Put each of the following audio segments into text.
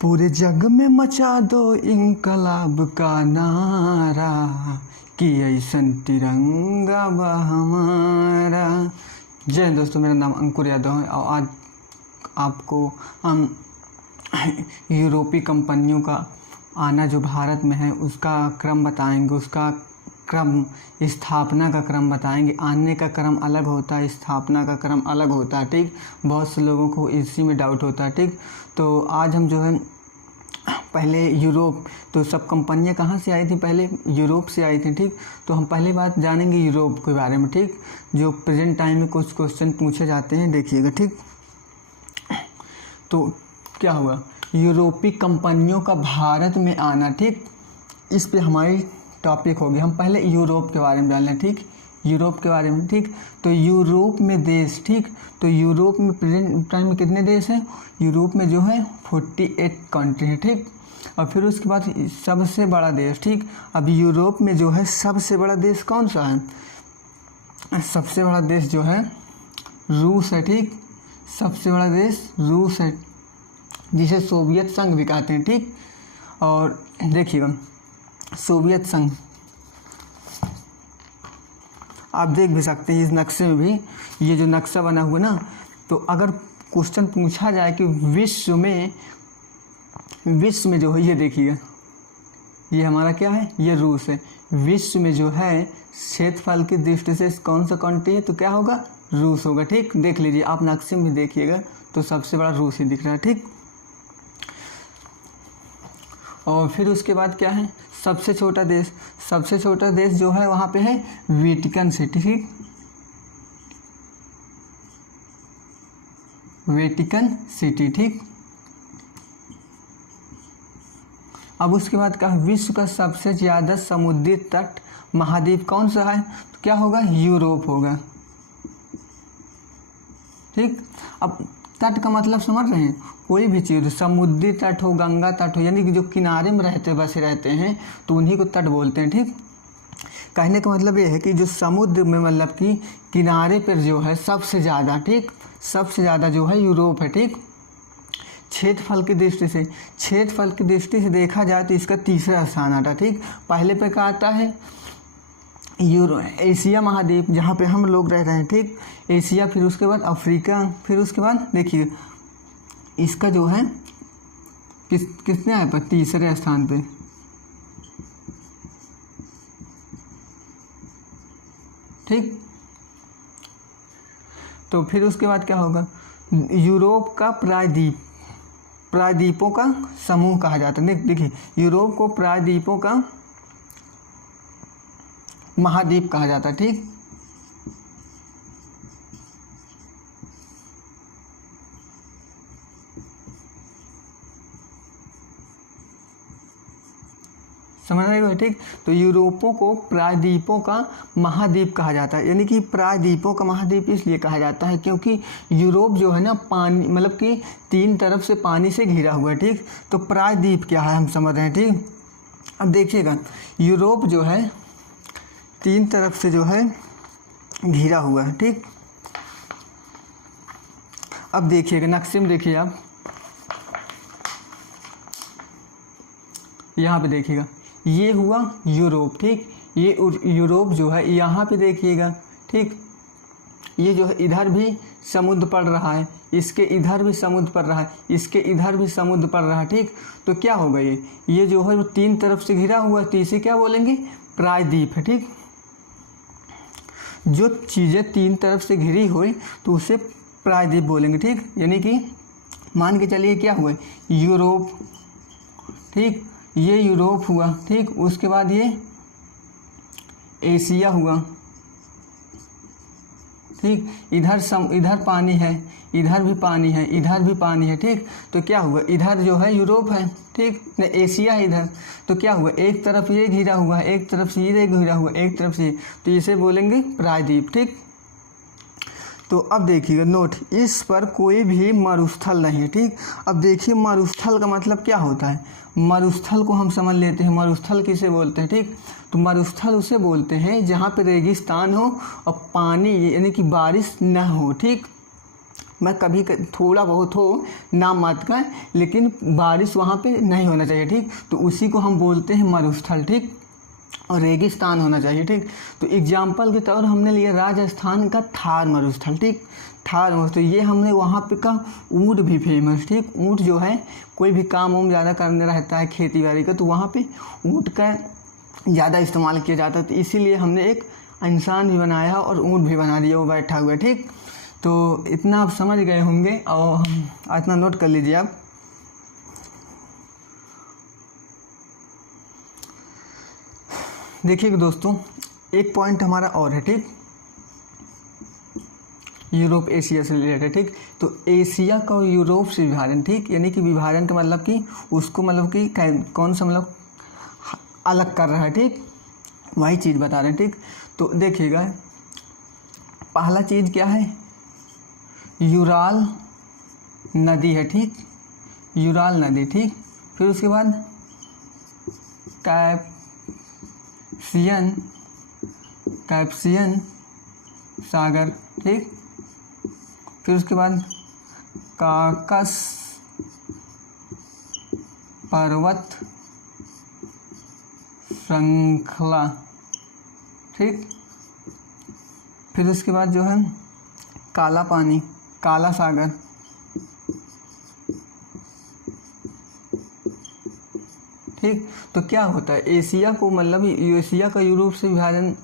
पूरे जग में मचा दो इंकलाब का नारा कि ऐसन तिरंगा बा हमारा। जय हिंद दोस्तों, मेरा नाम अंकुर यादव है और आज आपको हम यूरोपीय कंपनियों का आना जो भारत में है उसका क्रम बताएंगे, उसका क्रम, स्थापना का क्रम बताएंगे। आने का क्रम अलग होता है, स्थापना का क्रम अलग होता है, ठीक। बहुत से लोगों को इसी में डाउट होता है, ठीक। तो आज हम जो है पहले यूरोप, तो सब कंपनियां कहाँ से आई थी, पहले यूरोप से आई थी, ठीक। तो हम पहली बात जानेंगे यूरोप के बारे में, ठीक। जो प्रेजेंट टाइम में कुछ क्वेश्चन पूछे जाते हैं, देखिएगा, ठीक। तो क्या हुआ, यूरोपीय कंपनियों का भारत में आना, ठीक। इस पे हमारी टॉपिक होगी। हम पहले यूरोप के बारे में जान लें, ठीक। यूरोप के बारे में, ठीक। तो यूरोप में देश, ठीक। तो यूरोप में प्रेजेंट टाइम में कितने देश हैं, यूरोप में जो है 48 कंट्री है, ठीक। और फिर उसके बाद सबसे बड़ा देश, ठीक। अब यूरोप में जो है सबसे बड़ा देश कौन सा है, सबसे बड़ा देश जो है रूस है, ठीक। सबसे बड़ा देश रूस है, जिसे सोवियत संघ भी कहते हैं, ठीक। और देखिएगा सोवियत संघ आप देख भी सकते हैं इस नक्शे में भी, ये जो नक्शा बना हुआ ना, तो अगर क्वेश्चन पूछा जाए कि विश्व में जो है, ये देखिएगा, ये हमारा क्या है, ये रूस है। विश्व में जो है क्षेत्रफल की दृष्टि से कौन सा कंट्री है, तो क्या होगा, रूस होगा, ठीक। देख लीजिए आप नक्शे में देखिएगा तो सबसे बड़ा रूस ही दिख रहा है, ठीक। और फिर उसके बाद क्या है, सबसे छोटा देश, सबसे छोटा देश जो है वहाँ पे है वेटिकन सिटी, ठीक। वेटिकन सिटी, ठीक। अब उसके बाद क्या, विश्व का सबसे ज़्यादा समुद्री तट महाद्वीप कौन सा है, तो क्या होगा, यूरोप होगा, ठीक। अब तट का मतलब समझ रहे हैं, कोई भी चीज़, समुद्री तट हो, गंगा तट हो, यानी कि जो किनारे में बसे रहते हैं तो उन्हीं को तट बोलते हैं, ठीक। कहने का मतलब ये है कि जो समुद्र में मतलब कि किनारे पर जो है सबसे ज़्यादा, ठीक, सबसे ज़्यादा जो है यूरोप है, ठीक। क्षेत्रफल की दृष्टि से देखा जाए तो इसका तीसरा स्थान आता है, ठीक। पहले पे क्या आता है, एशिया महाद्वीप, जहाँ पे हम लोग रह रहे हैं, ठीक, एशिया, फिर उसके बाद अफ्रीका, फिर उसके बाद देखिए इसका जो है किसने आया पर तीसरे स्थान पे, ठीक। तो फिर उसके बाद क्या होगा, यूरोप का प्रायद्वीपों का समूह कहा जाता है। देखिए यूरोप को प्रायद्वीपों का महाद्वीप कहा जाता है, ठीक। समझ रहे हो, ठीक। तो यूरोपों को प्रायद्वीपों का महाद्वीप कहा जाता है, यानी कि प्रायद्वीपों का महाद्वीप इसलिए कहा जाता है क्योंकि यूरोप जो है ना पानी, मतलब कि तीन तरफ से पानी से घिरा हुआ है, ठीक। तो प्रायद्वीप क्या है हम समझ रहे हैं, ठीक। अब देखिएगा यूरोप जो है तीन तरफ से जो है घिरा हुआ है, ठीक। अब देखिएगा नक्शे में, देखिए आप यहाँ पे देखिएगा, ये हुआ यूरोप, ठीक। ये यूरोप जो है यहाँ पे देखिएगा, ठीक। ये जो है इधर भी समुद्र पड़ रहा है, इसके इधर भी समुद्र पड़ रहा है, इसके इधर भी समुद्र पड़ रहा है, ठीक। तो क्या होगा, ये जो है तीन तरफ से घिरा हुआ है, तो इसे क्या बोलेंगे, प्रायद्वीप है, ठीक। जो चीज़ें तीन तरफ से घिरी हुई तो उसे प्रायद्वीप बोलेंगे, ठीक। यानी कि मान के चलिए क्या हुआ, यूरोप, ठीक, ये यूरोप हुआ, ठीक। उसके बाद ये एशिया हुआ, ठीक। इधर पानी है, इधर भी पानी है, इधर भी पानी है, ठीक। तो क्या हुआ, इधर जो है यूरोप है, ठीक, न एशिया है इधर, तो क्या हुआ, एक तरफ ये घिरा हुआ है, एक तरफ से ये घिरा हुआ, एक तरफ से, तो इसे बोलेंगे प्रायद्वीप, ठीक। तो अब देखिएगा नोट, इस पर कोई भी मरुस्थल नहीं है, ठीक। अब देखिए मरुस्थल का मतलब क्या होता है, मरुस्थल को हम समझ लेते हैं, मरुस्थल किसे बोलते हैं, ठीक। तो मरुस्थल उसे बोलते हैं जहाँ पे रेगिस्तान हो और पानी यानी कि बारिश न हो, ठीक। मैं कभी थोड़ा बहुत हो नाम मात्र का, लेकिन बारिश वहाँ पे नहीं होना चाहिए, ठीक। तो उसी को हम बोलते हैं मरुस्थल, ठीक। और रेगिस्तान होना चाहिए, ठीक। तो एग्जाम्पल के तौर हमने लिया राजस्थान का थार मरुस्थल, ठीक। थार मरुस्थल, ये हमने वहाँ पे का ऊँट भी फेमस, ठीक। ऊँट जो है कोई भी काम उम ज़्यादा करने रहता है खेती बाड़ी का, तो वहाँ पे ऊँट का ज़्यादा इस्तेमाल किया जाता है। तो इसीलिए हमने एक इंसान भी बनाया और ऊँट भी बना दिया, वो बैठा हुआ है, ठीक। तो इतना आप समझ गए होंगे और इतना नोट कर लीजिए आप। देखिए दोस्तों, एक पॉइंट हमारा और है, ठीक। यूरोप एशिया से रिलेटेड, ठीक। तो एशिया का और यूरोप से विभाजन, ठीक, यानी कि विभाजन का मतलब कि उसको मतलब कि कौन सा मतलब अलग कर रहा है, ठीक, वही चीज़ बता रहे हैं, ठीक। तो देखिएगा, पहला चीज़ क्या है, यूराल नदी है, ठीक, यूराल नदी, ठीक। फिर उसके बाद कैप्सियन सागर, ठीक। फिर उसके बाद काकस पर्वत श्रृंखला, ठीक। फिर उसके बाद जो है काला पानी, काला सागर, ठीक। तो क्या होता है, एशिया को मतलब एशिया का यूरोप से विभाजन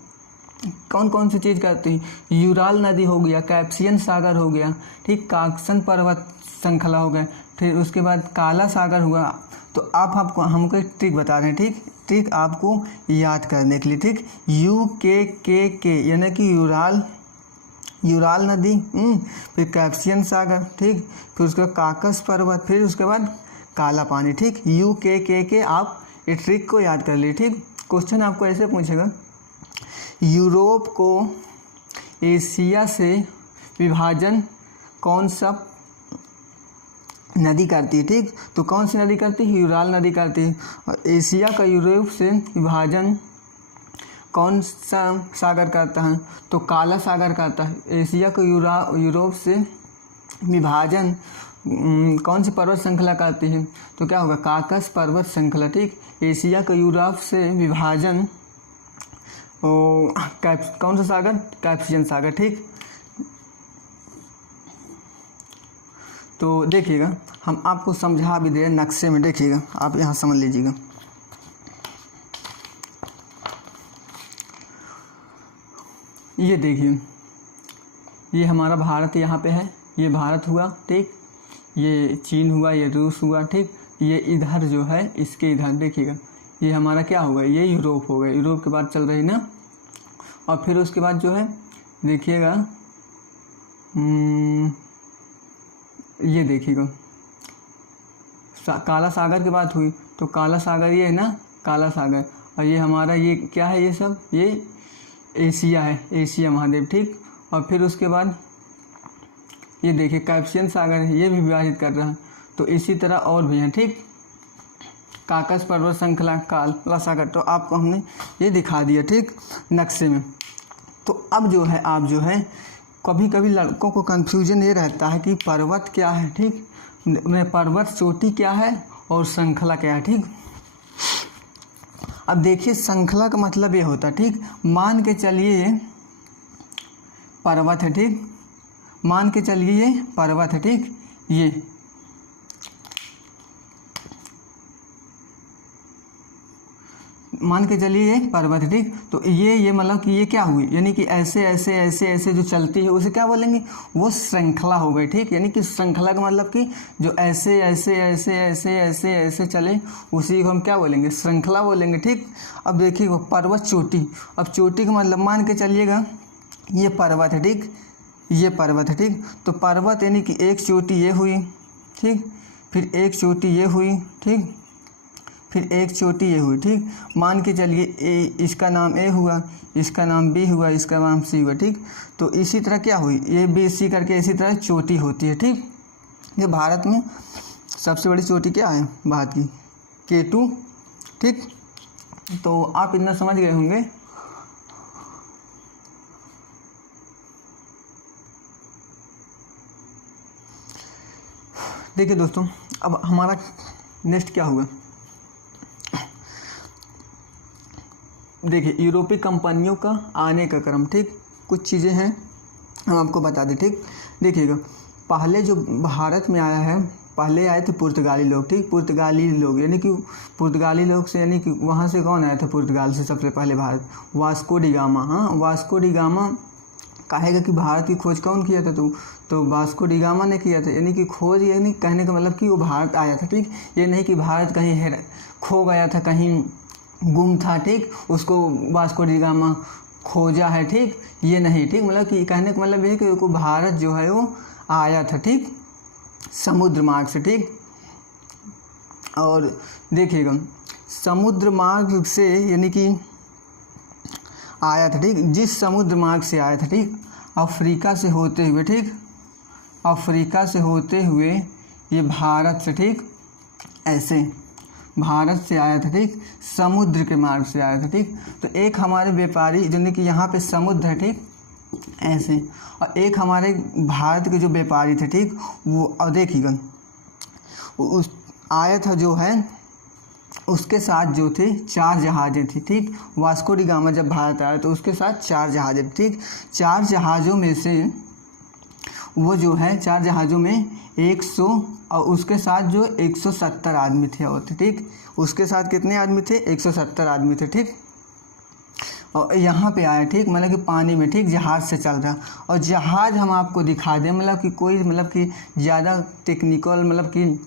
कौन कौन सी चीज़ करती है, यूराल नदी हो गया, कैप्सियन सागर हो गया, ठीक, काकसन पर्वत श्रृंखला हो गया, फिर उसके बाद काला सागर हुआ। तो आप आपको हमको एक ट्रिक बता रहे हैं, ठीक, ट्रिक आपको याद करने के लिए, ठीक। के यानी कि यूराल नदी, फिर कैप्सियन सागर, ठीक, फिर उसके बाद काकस पर्वत, फिर उसके बाद काला पानी, ठीक। के आप ये ट्रिक को याद कर लिए, ठीक। क्वेश्चन आपको ऐसे पूछेगा, यूरोप को एशिया से विभाजन कौन सा नदी करती है, ठीक। तो कौन सी नदी करती है, यूराल नदी करती है। और एशिया का यूरोप से विभाजन कौन सा सागर करता है, तो काला सागर करता है। एशिया का यूरोप से विभाजन कौन सी पर्वत श्रृंखला करती है, तो क्या होगा, काकस पर्वत श्रृंखला, ठीक। एशिया का यूरोप से विभाजन कौन सा सागर, कैप्सियन सागर, ठीक। तो देखिएगा, हम आपको समझा भी दे रहे नक्शे में, देखिएगा आप यहाँ समझ लीजिएगा। ये देखिए, ये हमारा भारत यहाँ पे है, ये भारत हुआ, ठीक। ये चीन हुआ, ये रूस हुआ, ठीक। ये इधर जो है इसके इधर देखिएगा, ये हमारा क्या होगा, ये यूरोप हो गया, यूरोप के बाद चल रही ना। और फिर उसके बाद जो है देखिएगा, ये देखिएगा, काला सागर की बात हुई, तो काला सागर ये है ना, काला सागर। और ये हमारा ये क्या है, ये सब ये एशिया है, एशिया महाद्वीप, ठीक। और फिर उसके बाद ये देखिए कैप्सियन सागर है, ये भी विभाजित कर रहा है। तो इसी तरह और भी हैं, ठीक। काकस पर्वत श्रृंखला, काला सागर, तो आपको हमने ये दिखा दिया, ठीक, नक्शे में। तो अब जो है आप जो है कभी कभी लड़कों को कन्फ्यूजन ये रहता है कि पर्वत क्या है, ठीक, पर्वत चोटी क्या है और श्रृंखला क्या है, ठीक। अब देखिए श्रृंखला का मतलब ये होता है, ठीक, मान के चलिए ये पर्वत है, ठीक, मान के चलिए ये पर्वत है, ठीक, ये मान के चलिए ये पर्वत है, ठीक। तो ये मतलब कि ये क्या हुई, यानी कि ऐसे ऐसे ऐसे ऐसे जो चलती है उसे क्या बोलेंगे, वो श्रृंखला हो गई, ठीक। यानी कि श्रृंखला का मतलब कि जो ऐसे ऐसे ऐसे ऐसे ऐसे ऐसे चले उसी को हम क्या बोलेंगे, श्रृंखला बोलेंगे, ठीक। अब देखिए वो पर्वत चोटी, अब चोटी का मतलब मान के चलिएगा ये पर्वत है, ठीक, ये पर्वत है, ठीक। तो पर्वत यानी कि एक चोटी ये हुई, ठीक, फिर एक चोटी ये हुई, ठीक, फिर एक चोटी ये हुई, ठीक। मान के चलिए इसका नाम ए हुआ, इसका नाम बी हुआ, इसका नाम सी हुआ, ठीक। तो इसी तरह क्या हुई, ए बी सी करके इसी तरह चोटी होती है, ठीक। ये भारत में सबसे बड़ी चोटी क्या है, भारत की K2, ठीक। तो आप इतना समझ गए होंगे। देखिए दोस्तों, अब हमारा नेक्स्ट क्या हुआ, देखिए यूरोपीय कंपनियों का आने का क्रम, ठीक, कुछ चीज़ें हैं हम आपको बता दें, ठीक। देखिएगा, पहले जो भारत में आया है, पहले आए थे पुर्तगाली लोग, ठीक, पुर्तगाली लोग, यानी कि पुर्तगाली लोग से, यानी कि वहाँ से कौन आया था पुर्तगाल से सबसे पहले भारत, वास्को डी गामा। हाँ, वास्को डी गामा कहेगा कि भारत की खोज कौन किया था, तो वास्को डी गामा ने किया था, यानी कि खोज, यानी कहने का मतलब कि वो भारत आया था, ठीक। ये नहीं कि भारत कहीं खो गया था, कहीं गुम था, ठीक, उसको वास्को डी गामा खोजा है, ठीक, ये नहीं, ठीक, मतलब कि कहने का मतलब ये कि भारत जो है वो आया था, ठीक, समुद्र मार्ग से, ठीक। और देखिएगा, समुद्र मार्ग से यानी कि आया था, ठीक, जिस समुद्र मार्ग से आया था, ठीक, अफ्रीका से होते हुए, ठीक, अफ्रीका से होते हुए ये भारत से, ठीक, ऐसे भारत से आया था, ठीक, समुद्र के मार्ग से आया था, ठीक। तो एक हमारे व्यापारी यानी कि यहाँ पे समुद्र है, ठीक, ऐसे, और एक हमारे भारत के जो व्यापारी थे, ठीक, वो, और देखिएगा उस आया था जो है, उसके साथ जो थे 4 जहाज़ें थी, ठीक। वास्को डी गामा जब भारत आया तो उसके साथ 4 जहाज़ें, ठीक। 4 जहाज़ों में से वो जो है 4 जहाज़ों में 100 और उसके साथ जो 170 आदमी थे और थे, ठीक। उसके साथ कितने आदमी थे, 170 आदमी थे, ठीक। और यहाँ पे आया, ठीक, मतलब कि पानी में, ठीक, जहाज़ से चल रहा, और जहाज़ हम आपको दिखा दें, मतलब कि कोई मतलब कि ज़्यादा टेक्निकल, मतलब कि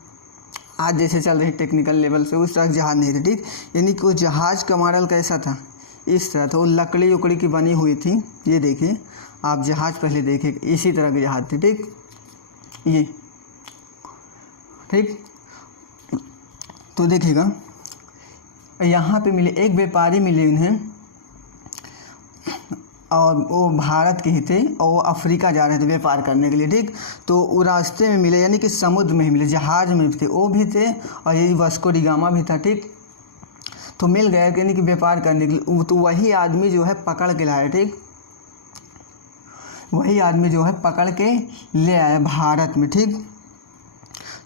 आज जैसे चल रहे टेक्निकल लेवल से उस तरह जहाज़ नहीं थे, ठीक। यानी कि वो जहाज़ का मॉडल कैसा था, इस तरह था, वो लकड़ी उकड़ी की बनी हुई थी, ये देखिए आप जहाज़ पहले देखिए, इसी तरह के जहाज़ थे, ठीक, ये, ठीक। तो देखिएगा, यहाँ पे मिले एक व्यापारी मिले उन्हें, और वो भारत के ही थे और वो अफ्रीका जा रहे थे व्यापार करने के लिए, ठीक। तो वो रास्ते में मिले, यानी कि समुद्र में ही मिले, जहाज़ में थे, वो भी थे और ये वास्को डी गामा भी था, ठीक। तो मिल गया, यानी कि व्यापार करने के लिए, तो वही आदमी जो है पकड़ के लाया, ठीक, वही आदमी जो है पकड़ के ले आया भारत में, ठीक।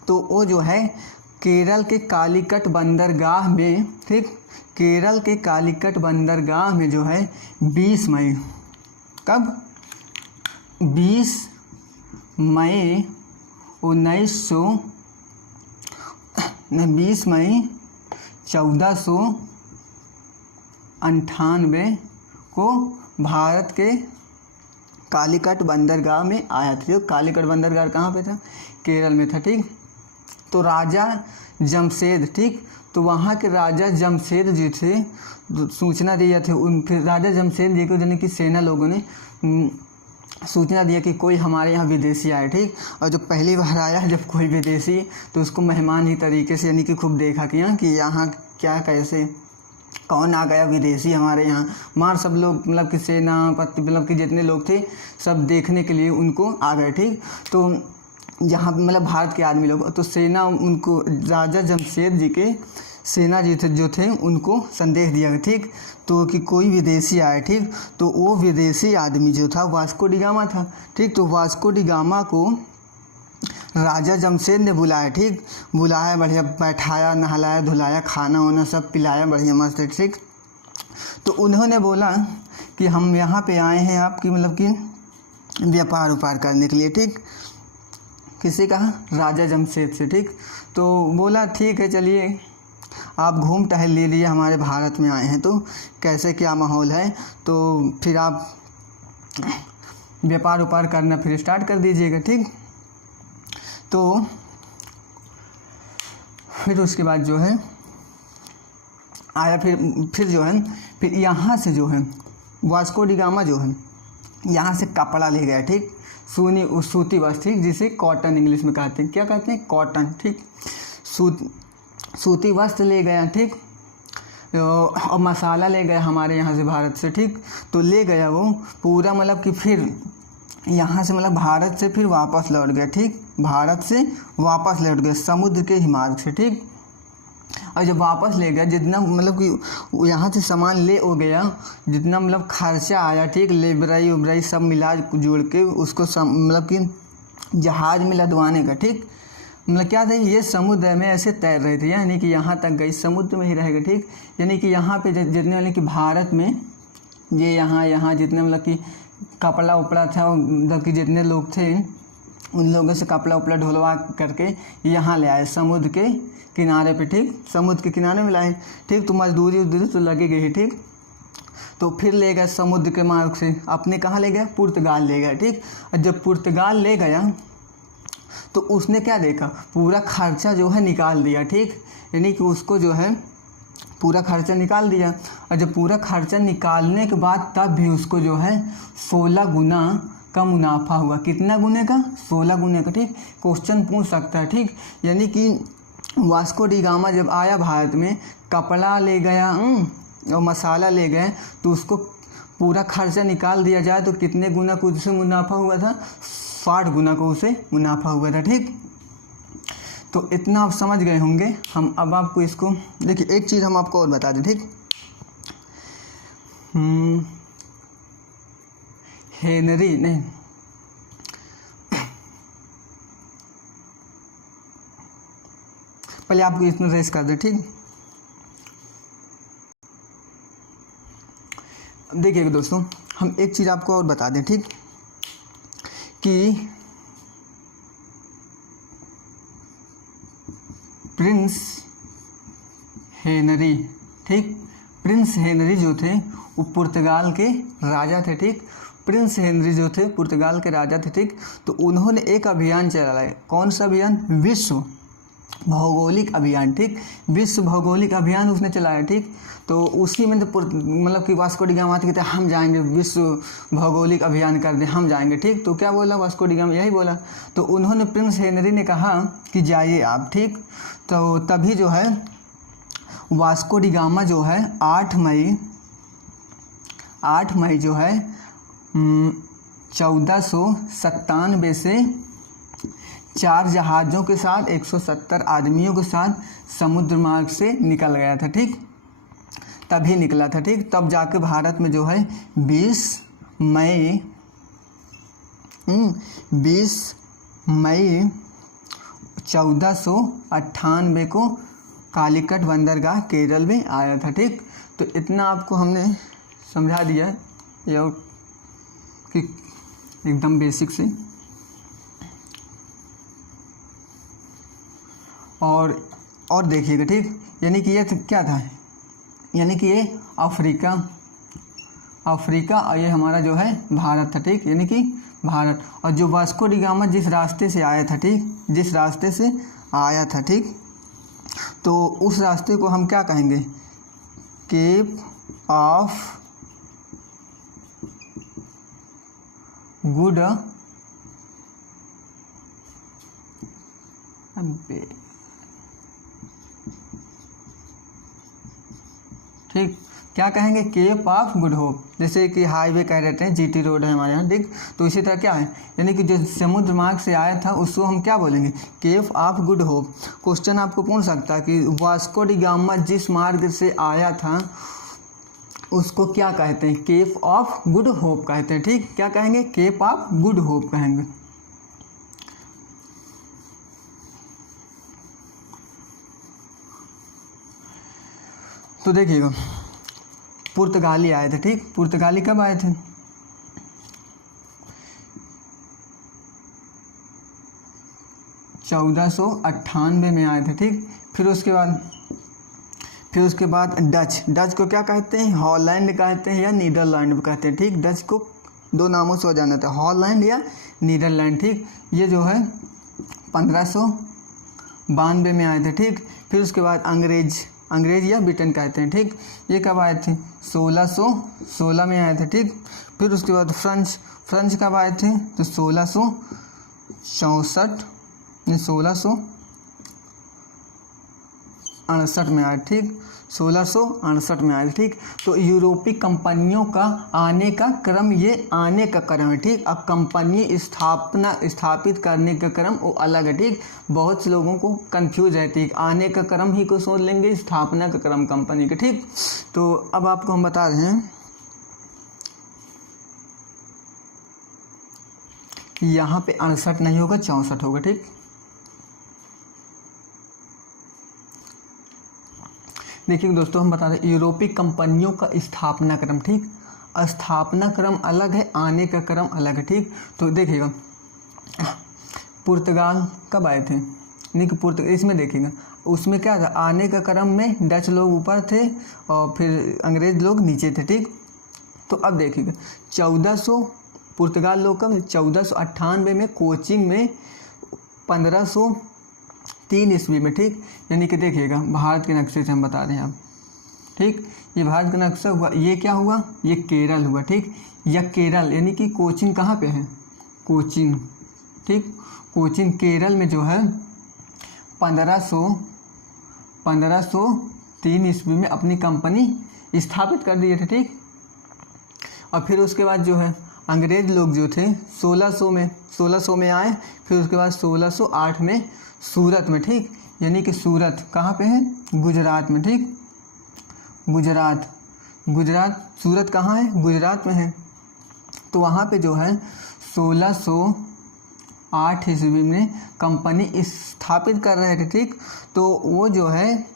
तो वो जो है केरल के कालीकट बंदरगाह में, ठीक, केरल के कालीकट बंदरगाह में जो है 20 मई, कब, 20 मई 1498 को भारत के कालीकट बंदरगाह में आया था। कालीकट बंदरगाह कहाँ पे था, केरल में था, ठीक। तो राजा जमशेद, ठीक, तो वहाँ के राजा जमशेद जी थे, सूचना दिया थे उन, फिर राजा जमशेद जी को यानी कि सेना लोगों ने सूचना दिया कि कोई हमारे यहाँ विदेशी आए, ठीक। और जो पहली बार आया जब कोई विदेशी, तो उसको मेहमान ही तरीके से यानी कि खूब देखा कि यहाँ क्या कैसे कौन आ गया विदेशी हमारे यहाँ, मार सब लोग मतलब कि सेनापति मतलब कि जितने लोग थे सब देखने के लिए उनको आ गए, ठीक। तो यहाँ मतलब भारत के आदमी लोग, तो सेना उनको, राजा जमशेद जी के सेना जी थे जो थे उनको संदेश दिया, ठीक, तो कि कोई विदेशी आए, ठीक। तो वो विदेशी आदमी जो था वास्को डी गामा था, ठीक। तो वास्को डी गामा को राजा जमशेद ने बुलाया, ठीक, बुलाया, बढ़िया बैठाया, नहलाया धुलाया, खाना वाना सब पिलाया बढ़िया मस्त, ठीक। तो उन्होंने बोला कि हम यहाँ पे आए हैं आपकी मतलब कि व्यापार व्यापार करने के लिए, ठीक। किसी कहा, राजा जमशेद से, ठीक। तो बोला ठीक है चलिए आप घूम टहल लीजिए, हमारे भारत में आए हैं तो कैसे क्या माहौल है, तो फिर आप व्यापार व्यापार करना फिर स्टार्ट कर दीजिएगा, ठीक। तो फिर उसके बाद जो है आया, फिर जो है फिर यहाँ से जो है वास्को डी गामा जो है यहाँ से कपड़ा ले गया, ठीक, सूती वस्त्र, ठीक, जिसे कॉटन इंग्लिश में कहते हैं, क्या कहते हैं, कॉटन, ठीक। सूती वस्त्र ले गया, ठीक, और मसाला ले गया हमारे यहाँ से भारत से, ठीक। तो ले गया वो पूरा, मतलब कि फिर यहाँ से मतलब भारत से फिर वापस लौट गया, ठीक, भारत से वापस लौट गया समुद्र के ही मार्ग से, ठीक। और जब वापस ले गया जितना मतलब कि यहाँ से सामान ले हो गया, जितना मतलब खर्चा आया, ठीक, लेबराई उबराई सब मिला जुड़ के उसको मतलब कि जहाज़ में लदवाने का, ठीक, मतलब क्या था, ये समुद्र में ऐसे तैर रहे थे, यानी कि यहाँ तक गई, समुद्र में ही रहेगा, ठीक। यानी कि यहाँ पे जितने वाले कि भारत में ये यहाँ जितने मतलब कि कपड़ा उपड़ा था, मतलब कि जितने लोग थे उन लोगों से कपड़ा उपड़ा ढुलवा करके यहाँ ले आए समुद्र के किनारे पे, ठीक। समुद्र के किनारे में लाए, ठीक। तो मजदूरी उजदूरी तो लगे गई, ठीक। तो फिर ले गए समुद्र के मार्ग से, अपने कहाँ ले गए, पुर्तगाल ले गए, ठीक। और जब पुर्तगाल ले गया तो उसने क्या देखा, पूरा खर्चा जो है निकाल दिया, ठीक। यानी कि उसको जो है पूरा खर्चा निकाल दिया। और जब पूरा खर्चा निकालने के बाद तब भी उसको जो है 16 गुना का मुनाफा हुआ। कितना गुने का, 16 गुने का, ठीक। क्वेश्चन पूछ सकता है, ठीक। यानी कि वास्को डी गामा जब आया भारत में, कपड़ा ले गया और मसाला ले गए, तो उसको पूरा खर्चा निकाल दिया जाए तो कितने गुना को उससे मुनाफा हुआ था, 60 गुना को उसे मुनाफा हुआ था, ठीक। तो इतना आप समझ गए होंगे। हम अब आपको इसको देखिए, एक चीज़ हम आपको और बता दें, ठीक। हेनरी नहीं, पहले आपको इसमें रेस कर दें, ठीक। देखिएगा दोस्तों, हम एक चीज़ आपको और बता दें, ठीक, कि प्रिंस हेनरी, ठीक। प्रिंस हेनरी जो थे वो पुर्तगाल के राजा थे, ठीक। प्रिंस हेनरी जो थे पुर्तगाल के राजा थे, ठीक। तो उन्होंने एक अभियान चलाया। कौन सा अभियान, विश्व भौगोलिक अभियान, ठीक। विश्व भौगोलिक अभियान उसने चलाया, ठीक। तो उसी में तो मतलब कि वास्को डी गामा कहते हम जाएंगे विश्व भौगोलिक अभियान कर दें, हम जाएंगे, ठीक। तो क्या बोला वास्को डी गामा, यही बोला। तो उन्होंने प्रिंस हेनरी ने कहा कि जाइए आप, ठीक। तो तभी जो है वास्को डी गामा जो है 8 मई जो है 1497 से 4 जहाज़ों के साथ 170 आदमियों के साथ समुद्र मार्ग से निकल गया था, ठीक। तभी निकला था, ठीक। तब जाके भारत में जो है 20 मई 1498 को कालीकट बंदरगाह केरल में आया था, ठीक। तो इतना आपको हमने समझा दिया है, या कि एकदम बेसिक से। और देखिएगा, ठीक। यानी कि ये क्या था, यानी कि ये अफ्रीका और ये हमारा जो है भारत था, ठीक। यानी कि भारत, और जो वास्को डी गामा जिस रास्ते से आया था, ठीक, जिस रास्ते से आया था, ठीक। तो उस रास्ते को हम क्या कहेंगे, केप ऑफ गुड ठीक, क्या कहेंगे, केप ऑफ गुड होप। जैसे कि हाईवे कह देते हैं, जीटी रोड है हमारे यहाँ, ठीक। तो इसी तरह क्या है, यानी कि जो समुद्र मार्ग से आया था उसको हम क्या बोलेंगे, Cape of Good Hope. Question आपको पूछ सकता है कि वास्को डी गामा जिस मार्ग से आया था उसको क्या कहते हैं, केप ऑफ गुड होप कहते हैं, ठीक। क्या कहेंगे, केप ऑफ गुड होप कहेंगे। तो देखिएगा, पुर्तगाली आए थे, ठीक। पुर्तगाली कब आए थे, 1498 में आए थे, ठीक। फिर उसके बाद डच को क्या कहते हैं, हॉलैंड कहते हैं या नीदरलैंड कहते हैं, ठीक। डच को 2 नामों से जाना था, हॉलैंड या नीदरलैंड, ठीक। ये जो है 1592 में आए थे, ठीक। फिर उसके बाद अंग्रेज या ब्रिटेन कहते हैं, ठीक। ये कब आए थे, 1616 में आए थे, ठीक। फिर उसके बाद फ्रेंच कब आए थे, तो 1668 में आए, ठीक। 1668 में आए, ठीक। तो यूरोपीय कंपनियों का आने का क्रम, ये आने का क्रम है, ठीक। अब कंपनी स्थापित करने का क्रम वो अलग है, ठीक। बहुत से लोगों को कंफ्यूज है, ठीक। आने का क्रम ही को सोच लेंगे, स्थापना का क्रम कंपनी का, ठीक। तो अब आपको हम बता रहे हैं, यहाँ पे 68 नहीं होगा, 64 होगा, ठीक। देखिए दोस्तों, हम बता दें यूरोपीय कंपनियों का स्थापना क्रम, ठीक, स्थापना क्रम अलग है, आने का क्रम अलग है, ठीक। तो देखिएगा पुर्तगाल कब आए थे, नहीं कि इसमें देखिएगा उसमें क्या था, आने का क्रम में डच लोग ऊपर थे और फिर अंग्रेज लोग नीचे थे, ठीक। तो अब देखिएगा 1400 पुर्तगाल लोग कब, 1498 में कोचिंग में 1503 ईस्वी में, ठीक। यानी कि देखिएगा भारत के नक्शे से हम बता रहे हैं आप, ठीक। ये भारत का नक्शा हुआ, ये क्या हुआ, ये केरल हुआ, ठीक। या केरल यानी कि कोचिन कहाँ पे है, कोचिन, ठीक। कोचिन केरल में जो है 1503 ईस्वी में अपनी कंपनी स्थापित कर दिए थे, ठीक। और फिर उसके बाद जो है अंग्रेज लोग जो थे 1600 में आए, फिर उसके बाद 1608 में सूरत में, ठीक। यानी कि सूरत कहाँ पे है, गुजरात में, ठीक। गुजरात सूरत कहाँ है, गुजरात में है। तो वहाँ पे जो है 1608 ईस्वी में कंपनी स्थापित कर रहे थे, ठीक। तो वो जो है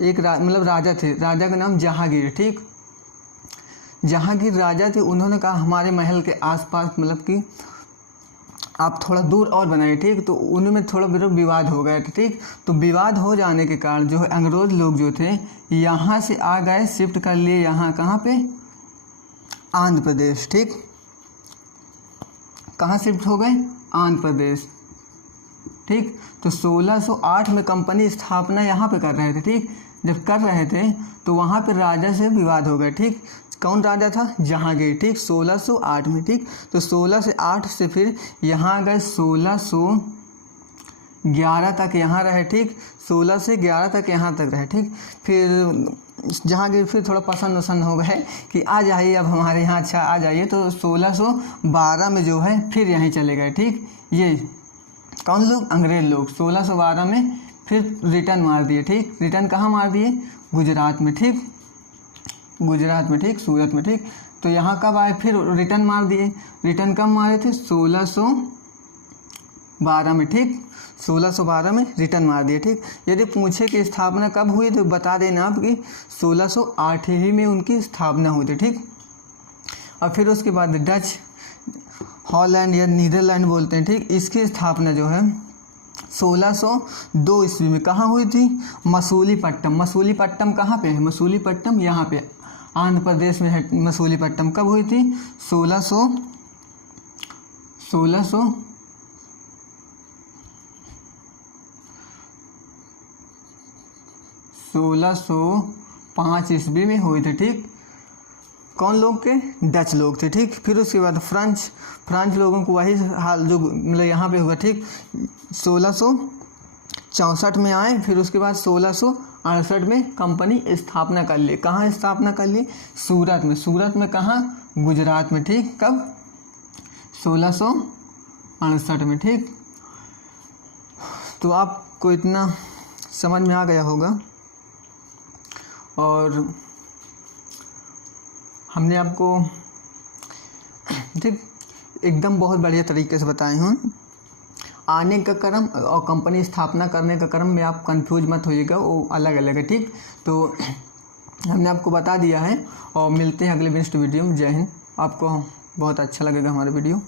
एक मतलब राजा थे, राजा का नाम जहांगीर, ठीक। जहांगीर राजा थे, उन्होंने कहा हमारे महल के आसपास मतलब कि आप थोड़ा दूर और बनाइए, ठीक। तो उनमें थोड़ा विवाद हो गया था, ठीक। तो विवाद हो जाने के कारण जो है अंग्रेज लोग जो थे यहाँ से आ गए, शिफ्ट कर लिए यहाँ, कहाँ पे, आंध्र प्रदेश, ठीक। कहाँ शिफ्ट हो गए, आंध्र प्रदेश, ठीक। तो 1608 में कंपनी स्थापना यहाँ पे कर रहे थे, ठीक। जब कर रहे थे तो वहाँ पे राजा से विवाद हो गए, ठीक। कौन राजा था, जहांगीर, ठीक। 1608 में, ठीक। तो 16 से 8 से फिर यहाँ गए, 1611 तक यहाँ रहे, ठीक। 16 से 11 तक यहाँ तक रहे, ठीक। फिर जहांगीर फिर थोड़ा पसंद हो गए कि आ जाइए अब हमारे यहाँ, अच्छा आ जाइए। तो 1612 में जो है फिर यहीं चले गए, ठीक। ये कौन लोग, अंग्रेज लोग 1612 में फिर रिटर्न मार दिए, ठीक। रिटर्न कहाँ मार दिए, गुजरात में, ठीक। गुजरात में, ठीक, सूरत में, ठीक। तो यहाँ कब आए, फिर रिटर्न मार दिए। रिटर्न कब मारे थे, 1612 में, ठीक। 1612 में रिटर्न मार दिए, ठीक। यदि पूछे कि स्थापना कब हुई तो बता देना आप कि 1608 ही में उनकी स्थापना हुई थी, ठीक। और फिर उसके बाद डच हॉलैंड या नीदरलैंड बोलते हैं, ठीक। इसकी स्थापना जो है 1602 ईस्वी में कहाँ हुई थी, मसूलीपट्टम। मसूलीपट्टम कहाँ पे है, मसूलीपट्टम यहाँ पे आंध्र प्रदेश में है। मसूलीपट्टम कब हुई थी, 1605 ईस्वी में हुई थी, ठीक। कौन लोग के, डच लोग थे, ठीक। फिर उसके बाद फ्रांच लोगों को वही हाल जो मतलब यहाँ पे हुआ, ठीक। 1664 में आए, फिर उसके बाद 1668 में कंपनी स्थापना कर ली। कहाँ स्थापना कर ली, सूरत में। सूरत में कहाँ, गुजरात में, ठीक। कब, 1668 में, ठीक। तो आपको इतना समझ में आ गया होगा और हमने आपको, ठीक, एकदम बहुत बढ़िया तरीके से बताए हूँ। आने का क्रम और कंपनी स्थापना करने का क्रम में आप कंफ्यूज मत होइएगा, वो अलग अलग है, ठीक। तो हमने आपको बता दिया है और मिलते हैं अगले नेक्स्ट वीडियो में। जय हिंद। आपको बहुत अच्छा लगेगा हमारा वीडियो।